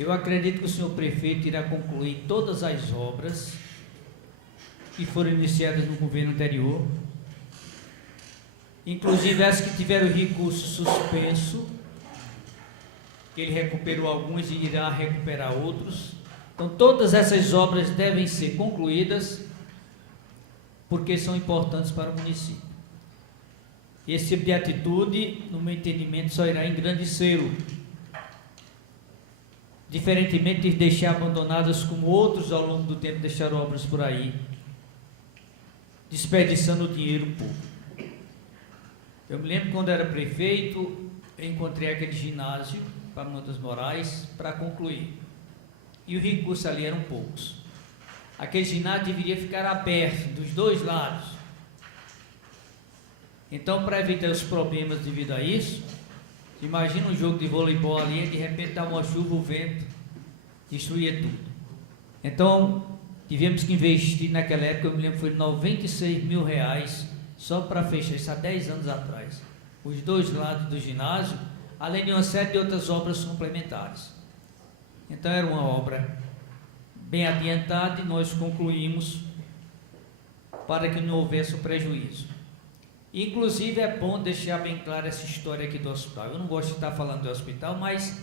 Eu acredito que o senhor prefeito irá concluir todas as obras que foram iniciadas no governo anterior, inclusive as que tiveram recurso suspenso, que ele recuperou alguns e irá recuperar outros. Então, todas essas obras devem ser concluídas, porque são importantes para o município. Esse tipo de atitude, no meu entendimento, só irá engrandecê-lo, diferentemente de deixar abandonadas como outros ao longo do tempo deixaram obras por aí, desperdiçando o dinheiro público. Eu me lembro quando era prefeito, eu encontrei aquele ginásio para Mantas Moraes para concluir, e os recursos ali eram poucos. Aquele ginásio deveria ficar aberto dos dois lados. Então, para evitar os problemas devido a isso, imagina um jogo de voleibol ali, de repente dá uma chuva, o vento destruía tudo. Então, tivemos que investir naquela época, eu me lembro, foi 96 mil reais, só para fechar isso há 10 anos atrás. Os dois lados do ginásio, além de uma série de outras obras complementares. Então, era uma obra bem adiantada e nós concluímos para que não houvesse o prejuízo. Inclusive, é bom deixar bem clara essa história aqui do hospital. Eu não gosto de estar falando do hospital, mas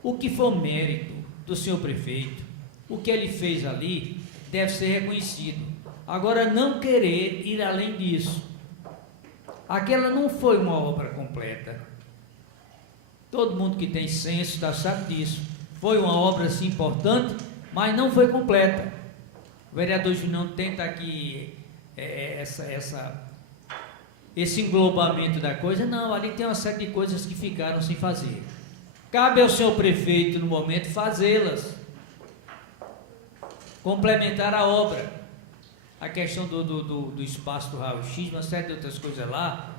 o que for mérito do senhor prefeito, o que ele fez ali, deve ser reconhecido. Agora, não querer ir além disso. Aquela não foi uma obra completa. Todo mundo que tem senso sabe disso. Foi uma obra, sim, importante, mas não foi completa. O vereador Junião tenta aqui esse englobamento da coisa. Não, ali tem uma série de coisas que ficaram sem fazer. Cabe ao senhor prefeito, no momento, fazê-las, complementar a obra. A questão do espaço do raio-x, uma série de outras coisas lá,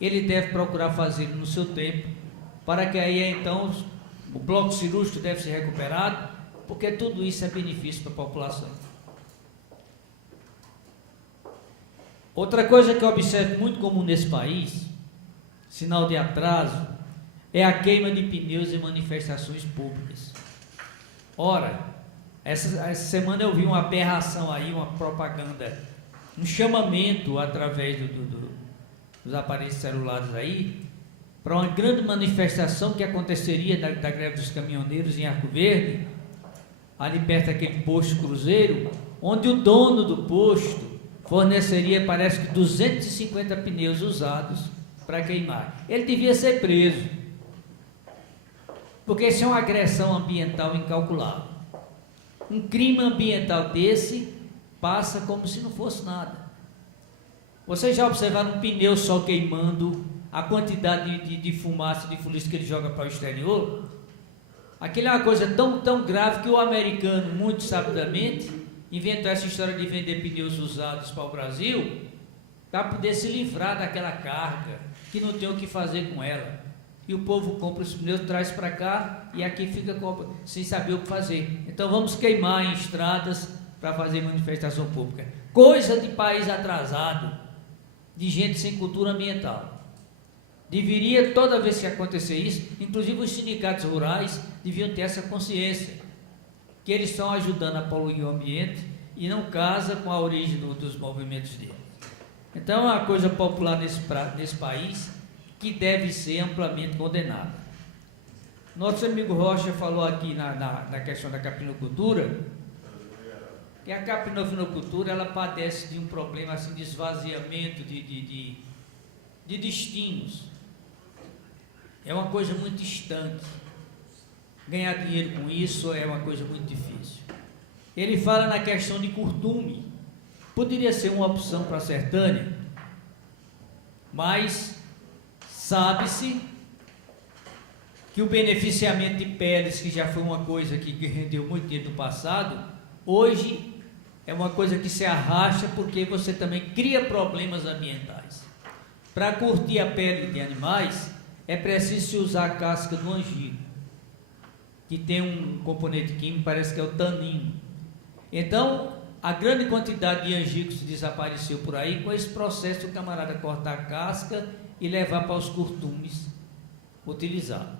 ele deve procurar fazer no seu tempo, para que aí então o bloco cirúrgico deve ser recuperado, porque tudo isso é benefício para a população. Outra coisa que eu observo muito comum nesse país, sinal de atraso, é a queima de pneus em manifestações públicas. Ora, essa semana eu vi uma aberração aí, uma propaganda, um chamamento através dos aparelhos celulares aí, para uma grande manifestação que aconteceria da greve dos caminhoneiros em Arco Verde, ali perto daquele posto Cruzeiro, onde o dono do posto forneceria, parece que 250 pneus usados para queimar. Ele devia ser preso, porque isso é uma agressão ambiental incalculável. Um crime ambiental desse passa como se não fosse nada. Vocês já observaram um pneu só queimando, a quantidade de fumaça, de fuligem que ele joga para o exterior? Aquilo é uma coisa tão grave que o americano, muito sabidamente, inventou essa história de vender pneus usados para o Brasil, para poder se livrar daquela carga, que não tem o que fazer com ela. E o povo compra os pneus, traz para cá, e aqui fica sem saber o que fazer. Então vamos queimar em estradas para fazer manifestação pública. Coisa de país atrasado, de gente sem cultura ambiental. Deveria, toda vez que acontecer isso, inclusive os sindicatos rurais deviam ter essa consciência, que eles estão ajudando a poluir o ambiente e não casa com a origem dos movimentos deles. Então, é uma coisa popular nesse país que deve ser amplamente condenada. Nosso amigo Rocha falou aqui na questão da capinocultura, que a capinocultura ela padece de um problema assim, de esvaziamento de destinos. É uma coisa muito estanque. Ganhar dinheiro com isso é uma coisa muito difícil. Ele fala na questão de curtume. Poderia ser uma opção para a Sertânia, mas sabe-se que o beneficiamento de peles, que já foi uma coisa que rendeu muito dinheiro no passado, hoje é uma coisa que se arrasta porque você também cria problemas ambientais. Para curtir a pele de animais, é preciso se usar a casca do angico, que tem um componente químico, parece que é o tanino. Então, a grande quantidade de angicos desapareceu por aí com esse processo do camarada cortar a casca e levar para os curtumes utilizar.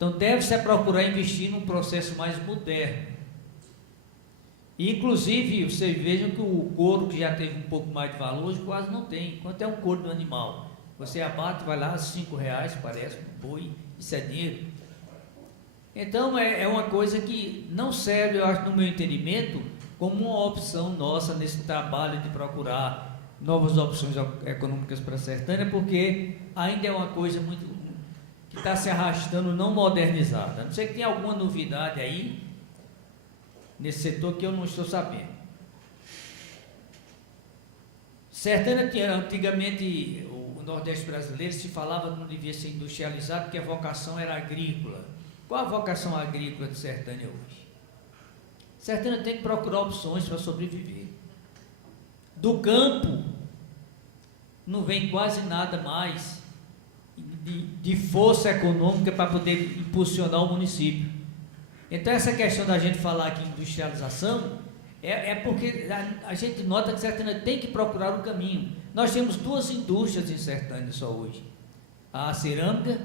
Então deve-se procurar investir num processo mais moderno. E, inclusive, vocês vejam que o couro, que já teve um pouco mais de valor, hoje quase não tem. Quanto é um couro do animal? Você abate, vai lá, R$5, parece, um boi, isso é dinheiro. Então é uma coisa que não serve, eu acho, no meu entendimento, como uma opção nossa nesse trabalho de procurar novas opções econômicas para a Sertânia, porque ainda é uma coisa muito que está se arrastando, não modernizada. Não sei que tem alguma novidade aí nesse setor que eu não estou sabendo. Sertânia tinha, antigamente, o Nordeste brasileiro se falava que não devia ser industrializado porque a vocação era agrícola. Qual a vocação agrícola de Sertânia hoje? Sertânia tem que procurar opções para sobreviver. Do campo não vem quase nada mais de força econômica para poder impulsionar o município. Então essa questão da gente falar aqui em industrialização é porque a gente nota que Sertânia tem que procurar um caminho. Nós temos duas indústrias em Sertânia só hoje. A cerâmica,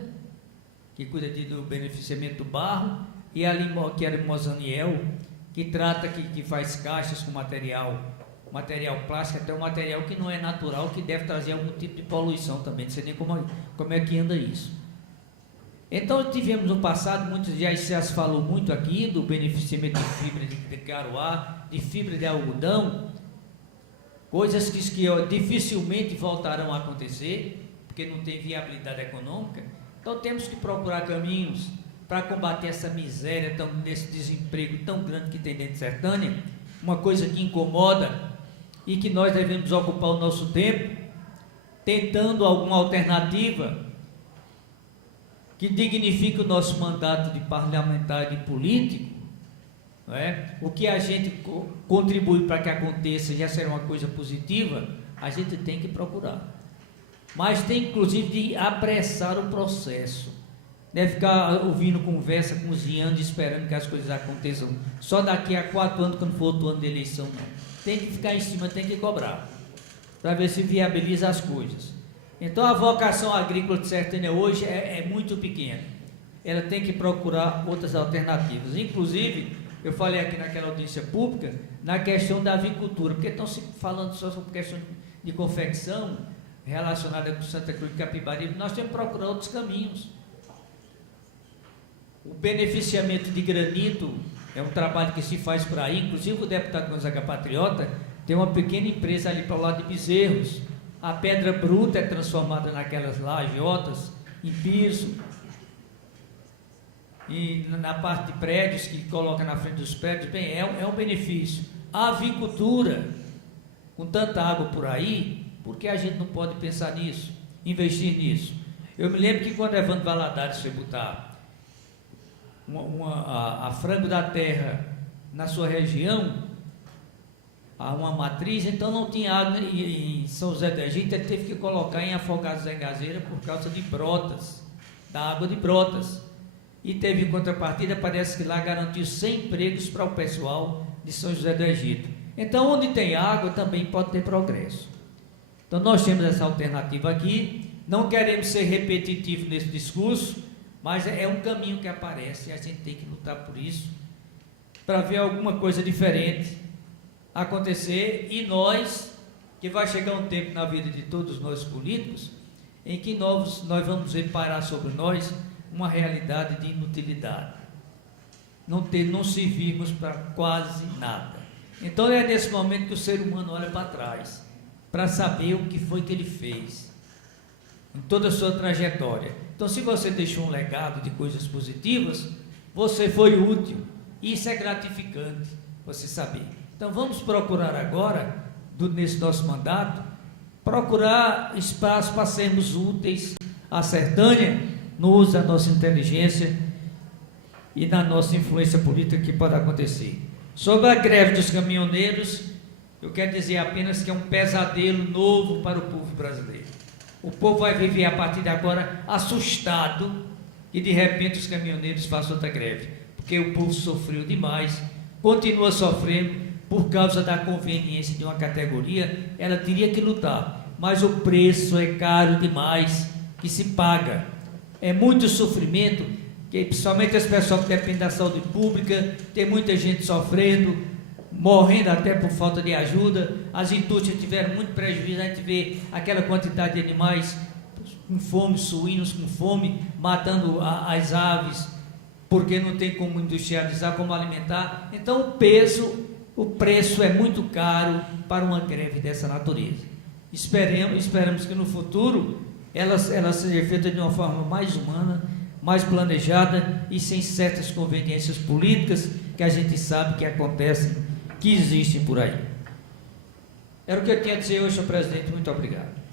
que cuida do beneficiamento do barro, e a que era Mozaniel, que trata, que faz caixas com material plástico, até um material que não é natural, que deve trazer algum tipo de poluição também, não sei nem como é que anda isso. Então tivemos no passado, já se falou muito aqui, do beneficiamento de fibra de caroá, de fibra de algodão, coisas que dificilmente voltarão a acontecer, porque não tem viabilidade econômica. Então temos que procurar caminhos para combater essa miséria, esse desemprego tão grande que tem dentro de Sertânia, uma coisa que incomoda e que nós devemos ocupar o nosso tempo tentando alguma alternativa que dignifique o nosso mandato de parlamentar e de político, não é? O que a gente contribui para que aconteça já será uma coisa positiva, a gente tem que procurar. Mas tem inclusive de apressar o processo. Não é ficar ouvindo conversa, cozinhando, esperando que as coisas aconteçam só daqui a 4 anos, quando for outro ano de eleição, não. Tem que ficar em cima, tem que cobrar, para ver se viabiliza as coisas. Então a vocação agrícola de Sertânia hoje é muito pequena. Ela tem que procurar outras alternativas. Inclusive, eu falei aqui naquela audiência pública, na questão da avicultura, porque estão se falando só sobre questão de confecção relacionada com Santa Cruz de Capibaribe. Nós temos que procurar outros caminhos. O beneficiamento de granito é um trabalho que se faz por aí. Inclusive o deputado Gonzaga Patriota tem uma pequena empresa ali para o lado de Bezerros. A pedra bruta é transformada naquelas lajiotas em piso. E na parte de prédios, que coloca na frente dos prédios, bem, é um benefício. A avicultura, com tanta água por aí, por que a gente não pode pensar nisso, investir nisso? Eu me lembro que quando Evandro Valadares foi botar a frango da terra na sua região, uma matriz, então não tinha água em São José do Egito, ele teve que colocar em Afogados da Engazeira por causa de Brotas, da água de Brotas. E teve contrapartida, parece que lá garantiu 100 empregos para o pessoal de São José do Egito. Então, onde tem água, também pode ter progresso. Então, nós temos essa alternativa aqui, não queremos ser repetitivos nesse discurso, mas é um caminho que aparece e a gente tem que lutar por isso, para ver alguma coisa diferente acontecer. E que vai chegar um tempo na vida de todos nós políticos, em que nós vamos ver parar sobre nós uma realidade de inutilidade, não servirmos para quase nada. Então é nesse momento que o ser humano olha para trás, para saber o que foi que ele fez, em toda a sua trajetória. Então, se você deixou um legado de coisas positivas, você foi útil, isso é gratificante, você saber. Então, vamos procurar agora, nesse nosso mandato, procurar espaço para sermos úteis à Sertânia, no uso da nossa inteligência e na nossa influência política que pode acontecer. Sobre a greve dos caminhoneiros, eu quero dizer apenas que é um pesadelo novo para o povo brasileiro. O povo vai viver a partir de agora assustado e de repente os caminhoneiros façam outra greve, porque o povo sofreu demais, continua sofrendo por causa da conveniência de uma categoria. Ela teria que lutar, mas o preço é caro demais que se paga. É muito sofrimento que principalmente esse pessoal que depende da saúde pública, tem muita gente sofrendo, morrendo até por falta de ajuda. As indústrias tiveram muito prejuízo, a gente vê aquela quantidade de animais com fome, suínos com fome, matando as aves, porque não tem como industrializar, como alimentar. Então o preço é muito caro para uma greve dessa natureza. Esperamos que no futuro ela seja feita de uma forma mais humana, mais planejada e sem certas conveniências políticas que a gente sabe que acontecem, que existem por aí. Era o que eu tinha a dizer hoje, senhor presidente. Muito obrigado.